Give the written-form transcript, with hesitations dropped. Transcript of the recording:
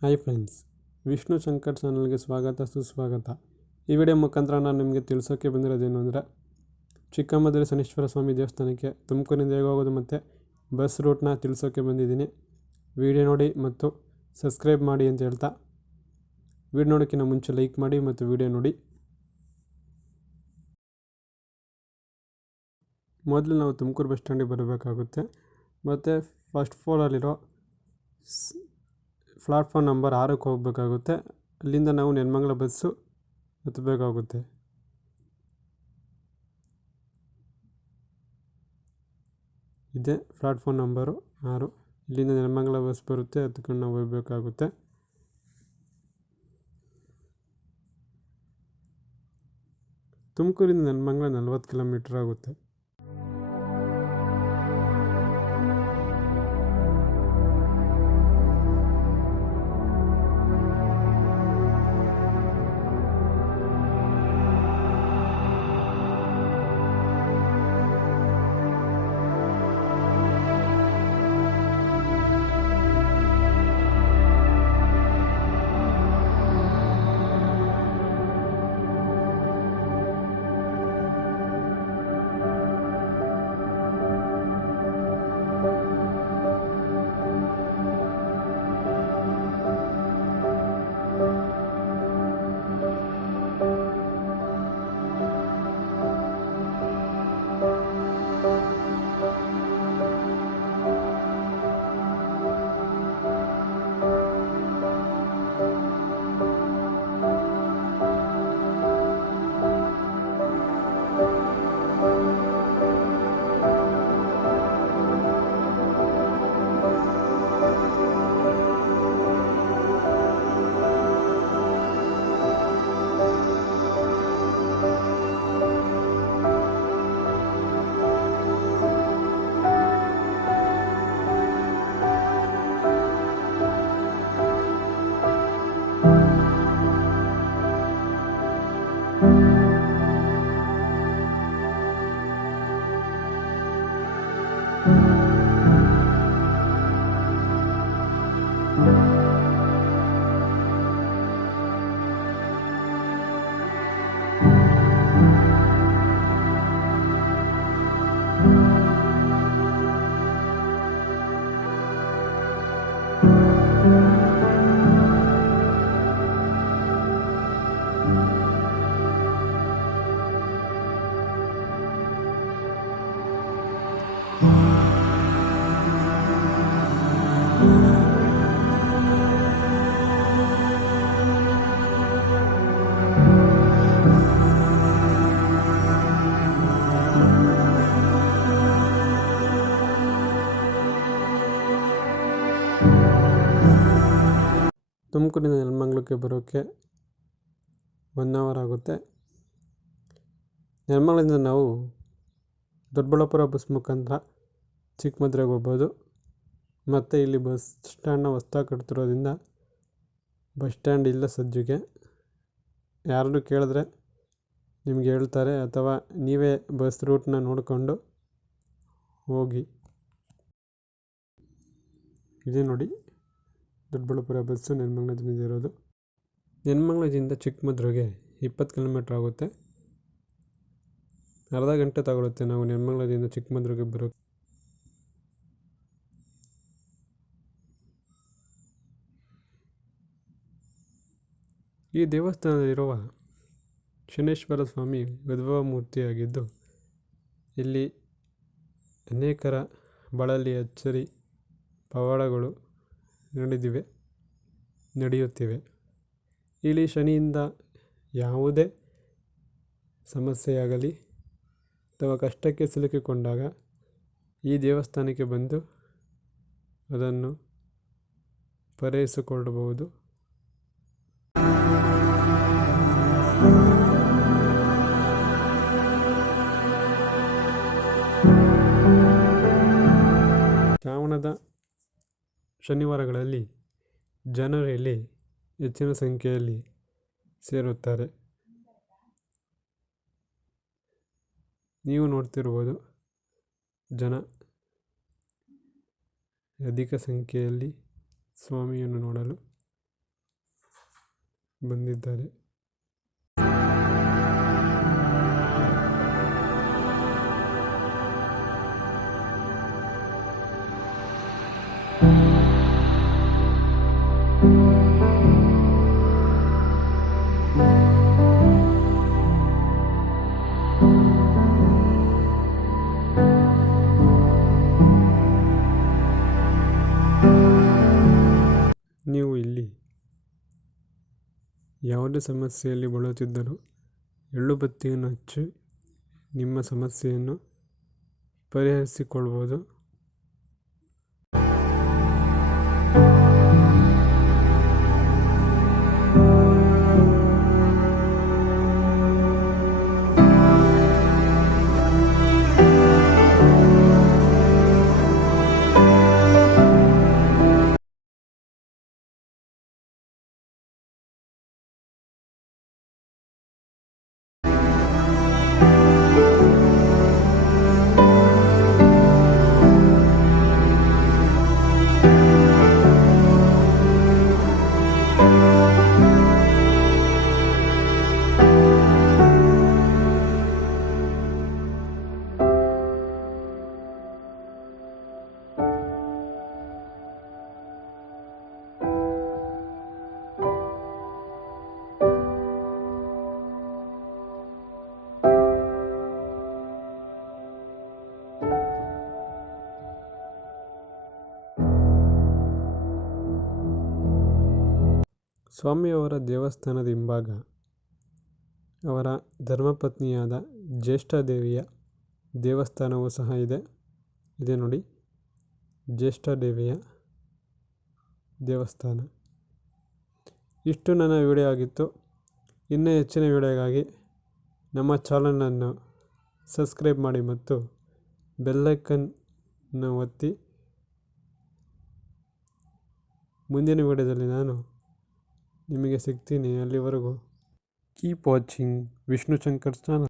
Hi friends, Vishnu Shankar ಚಾನಲ್ಗೆ ಸ್ವಾಗತ ಸುಸ್ವಾಗತ. ಈ ವಿಡಿಯೋ ಮುಖಾಂತರ ನಾನು ನಿಮಗೆ ತಿಳಿಸೋಕ್ಕೆ ಬಂದಿರೋದೇನು ಅಂದರೆ, ಚಿಕ್ಕಮಗಳೂರು ಶನೀಶ್ವರ ಸ್ವಾಮಿ ದೇವಸ್ಥಾನಕ್ಕೆ ತುಮಕೂರಿನಿಂದ ಹೇಗೆ ಹೋಗೋದು ಮತ್ತು ಬಸ್ ರೂಟ್ನ ತಿಳಿಸೋಕ್ಕೆ ಬಂದಿದ್ದೀನಿ. ವಿಡಿಯೋ ನೋಡಿ ಮತ್ತು ಸಬ್ಸ್ಕ್ರೈಬ್ ಮಾಡಿ ಅಂತ ಹೇಳ್ತಾ, ವಿಡಿಯೋ ನೋಡೋಕ್ಕಿಂತ ಮುಂಚೆ ಲೈಕ್ ಮಾಡಿ ಮತ್ತು ವಿಡಿಯೋ ನೋಡಿ. ಮೊದಲು ನಾವು ತುಮಕೂರು ಬಸ್ ಸ್ಟ್ಯಾಂಡಿಗೆ ಬರಬೇಕಾಗುತ್ತೆ ಮತ್ತು ಫಸ್ಟ್ ಫ್ಲೋರಲ್ಲಿರೋ ಪ್ಲಾಟ್ಫಾರ್ಮ್ ನಂಬರ್ 6ಕ್ಕೆ ಹೋಗಬೇಕಾಗುತ್ತೆ. ಅಲ್ಲಿಂದ ನಾವು ನೆಲಮಂಗಲ ಬಸ್ಸು ಹತ್ತಬೇಕಾಗುತ್ತೆ. ಇದೇ ಪ್ಲಾಟ್ಫಾರ್ಮ್ ನಂಬರು 6. ಇಲ್ಲಿಂದ ನೆಲಮಂಗಲ ಬಸ್ ಬರುತ್ತೆ, ಹತ್ಕೊಂಡು ನಾವು ಹೋಗಬೇಕಾಗುತ್ತೆ. ತುಮಕೂರಿಂದ ನೆಲಮಂಗಲ 40 ಕಿಲೋಮೀಟ್ರ್ ಆಗುತ್ತೆ. ತುಮಕೂರಿನ ನೆಲಮಂಗಲಕ್ಕೆ ಬರೋಕ್ಕೆ 1 ಅವರ್ ಆಗುತ್ತೆ. ನೆಲಮಂಗಲದಿಂದ ನಾವು ದೊಡ್ಡಬಳ್ಳಾಪುರ ಬಸ್ ಮುಖಾಂತರ ಚಿಕ್ಕಮದ್ರೆಗೆ ಹೋಗ್ಬೋದು. ಮತ್ತು ಇಲ್ಲಿ ಬಸ್ ಸ್ಟ್ಯಾಂಡ್ನ ಹೊಸ್ದಾಗಿ ಕಟ್ತಿರೋದ್ರಿಂದ ಬಸ್ ಸ್ಟ್ಯಾಂಡ್ ಇಲ್ಲ ಸದ್ಯಕ್ಕೆ. ಯಾರನ್ನು ಕೇಳಿದ್ರೆ ನಿಮಗೆ ಹೇಳ್ತಾರೆ, ಅಥವಾ ನೀವೇ ಬಸ್ ರೂಟ್ನ ನೋಡಿಕೊಂಡು ಹೋಗಿ. ಇದೇ ನೋಡಿ ದೊಡ್ಡಬಳ್ಳಾಪುರ ಬಸ್ಸು ನೆಲಮಂಗಲದಿಂದ ಇರೋದು. ನೆಲಮಂಗಲದಿಂದ ಚಿಕ್ಕಮದ್ರೆಗೆ 20 ಕಿಲೋಮೀಟ್ರ್ ಆಗುತ್ತೆ. ಅರ್ಧ ಗಂಟೆ ತಗೊಳುತ್ತೆ ನಾವು ನೆಲಮಂಗಲದಿಂದ ಚಿಕ್ಕಮದ್ರೆಗೆ ಬರೋಕ್ಕೆ. ಈ ದೇವಸ್ಥಾನದಲ್ಲಿರುವ ಶನೇಶ್ವರ ಸ್ವಾಮಿ ಉದ್ಭವ ಮೂರ್ತಿಯಾಗಿದ್ದು, ಇಲ್ಲಿ ಅನೇಕರ ಬಳಲಿ ಅಚ್ಚರಿ ಪವಾಡಗಳು ನಡೆಯುತ್ತಿವೆ. ಇಲ್ಲಿ ಶನಿಯಿಂದ ಯಾವುದೇ ಸಮಸ್ಯೆಯಾಗಲಿ ಅಥವಾ ಕಷ್ಟಕ್ಕೆ ಸಿಲುಕಿಕೊಂಡಾಗ ಈ ದೇವಸ್ಥಾನಕ್ಕೆ ಬಂದು ಅದನ್ನು ಪರಿಹರಿಸಿಕೊಳ್ಳಬಹುದು. ಶ್ರಾವಣದ ಶನಿವಾರಗಳಲ್ಲಿ ಜನರು ಇಲ್ಲಿ ಹೆಚ್ಚಿನ ಸಂಖ್ಯೆಯಲ್ಲಿ ಸೇರುತ್ತಾರೆ. ನೀವು ನೋಡ್ತಿರ್ಬೋದು, ಜನ ಅಧಿಕ ಸಂಖ್ಯೆಯಲ್ಲಿ ಸ್ವಾಮಿಯನ್ನು ನೋಡಲು ಬಂದಿದ್ದಾರೆ. ನೀವು ಇಲ್ಲಿ ಯಾವುದೇ ಸಮಸ್ಯೆಯಲ್ಲಿ ಬಳಲುತ್ತಿದ್ದರೂ ಎಳ್ಳು ಬತ್ತಿಯನ್ನು ಹಚ್ಚಿ ನಿಮ್ಮ ಸಮಸ್ಯೆಯನ್ನು ಪರಿಹರಿಸಿಕೊಳ್ಳಬಹುದು. ಸ್ವಾಮಿಯವರ ದೇವಸ್ಥಾನದ ಹಿಂಭಾಗ ಅವರ ಧರ್ಮಪತ್ನಿಯಾದ ಜ್ಯೇಷ್ಠಾದೇವಿಯ ದೇವಸ್ಥಾನವೂ ಸಹ ಇದೆ. ನೋಡಿ, ಜ್ಯೇಷ್ಠಾದೇವಿಯ ದೇವಸ್ಥಾನ. ಇಷ್ಟು ನನ್ನ ವಿಡಿಯೋ ಆಗಿತ್ತು. ಇನ್ನೂ ಹೆಚ್ಚಿನ ವಿಡಿಯೋಗಾಗಿ ನಮ್ಮ ಚಾನಲನ್ನು ಸಬ್ಸ್ಕ್ರೈಬ್ ಮಾಡಿ ಮತ್ತು ಬೆಲ್ಲೈಕನ್ನು ಒತ್ತಿ. ಮುಂದಿನ ವಿಡಿಯೋದಲ್ಲಿ ನಾನು ನಿಮಗೆ ಸಿಗ್ತೀನಿ. ಅಲ್ಲಿವರೆಗೂ keep watching Vishnu Shankar channel.